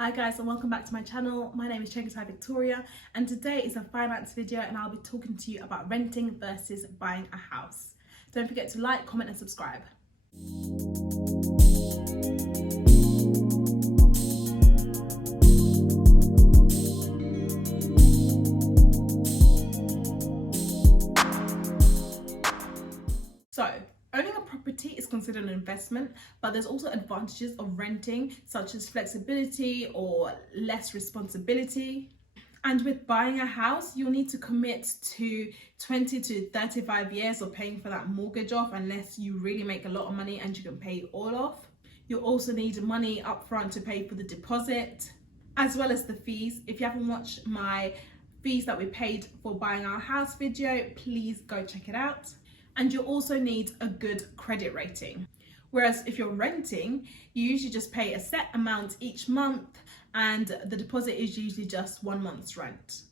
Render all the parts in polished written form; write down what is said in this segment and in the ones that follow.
Hi guys, and welcome back to my channel. My name is Chengetai Victoria, and today is a finance video and I'll be talking to you about renting versus buying a house. Don't forget to like, comment and subscribe. So, owning a property is considered an investment, but there's also advantages of renting, such as flexibility or less responsibility. And with buying a house, you'll need to commit to 20 to 35 years of paying for that mortgage off unless you really make a lot of money and you can pay it all off. You'll also need money up front to pay for the deposit, as well as the fees. If you haven't watched my fees that we paid for buying our house video, please go check it out. And you'll also need a good credit rating. Whereas if you're renting, you usually just pay a set amount each month and the deposit is usually just 1 month's rent.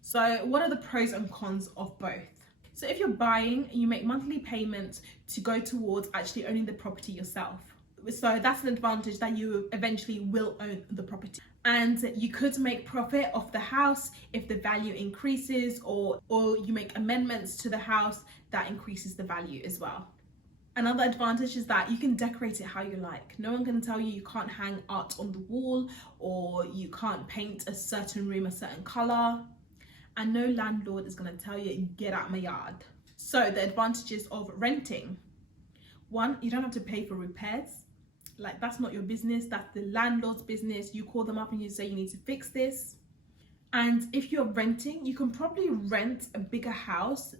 So what are the pros and cons of both? So if you're buying, you make monthly payments to go towards actually owning the property yourself. So that's an advantage, that you eventually will own the property. And you could make profit off the house if the value increases, or you make amendments to the house that increases the value as well. Another advantage is that you can decorate it how you like. No one can tell you can't hang art on the wall or you can't paint a certain room a certain color. And no landlord is going to tell you, get out my yard. So the advantages of renting. One, you don't have to pay for repairs. Like, that's not your business, that's the landlord's business. You call them up and you say you need to fix this. And if you're renting, you can probably rent a bigger house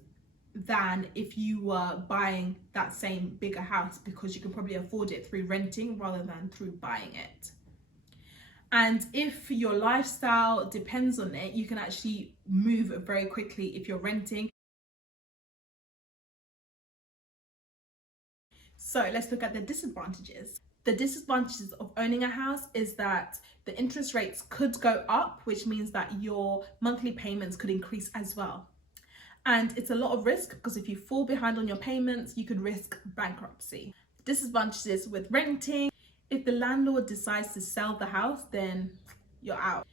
than if you were buying that same bigger house, because you can probably afford it through renting rather than through buying it. And if your lifestyle depends on it, you can actually move very quickly if you're renting. So let's look at the disadvantages. The disadvantages of owning a house is that the interest rates could go up, which means that your monthly payments could increase as well. And it's a lot of risk, because if you fall behind on your payments, you could risk bankruptcy. Disadvantages with renting: if the landlord decides to sell the house, then you're out.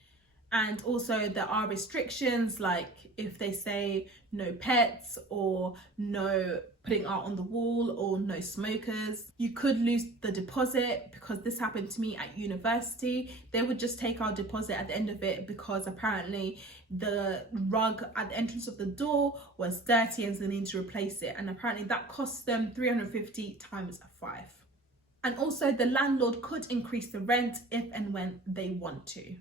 And also there are restrictions, like if they say no pets or no putting art on the wall or no smokers. You could lose the deposit, because this happened to me at university. They would just take our deposit at the end of it because apparently the rug at the entrance of the door was dirty and so they need to replace it. And apparently that cost them 350 times 5. And also the landlord could increase the rent if and when they want to.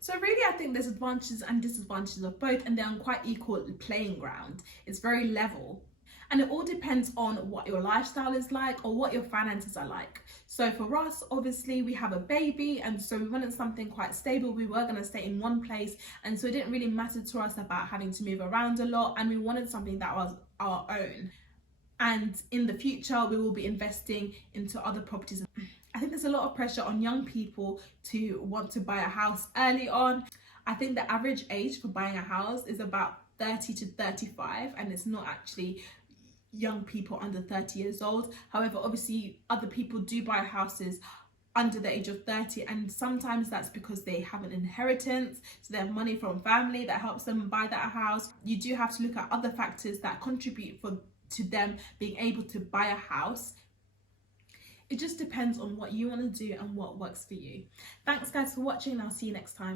So really, I think there's advantages and disadvantages of both, and they're on quite equal playing ground. It's very level. And it all depends on what your lifestyle is like or what your finances are like. So for us, obviously, we have a baby, and so we wanted something quite stable. We were going to stay in one place, and so it didn't really matter to us about having to move around a lot, and we wanted something that was our own. And in the future, we will be investing into other properties. I think there's a lot of pressure on young people to want to buy a house early on. I think the average age for buying a house is about 30 to 35, and it's not actually young people under 30 years old. However, obviously other people do buy houses under the age of 30, and sometimes that's because they have an inheritance, so they have money from family that helps them buy that house. You do have to look at other factors that contribute to them being able to buy a house. It just depends on what you want to do and what works for you. Thanks guys for watching, and I'll see you next time.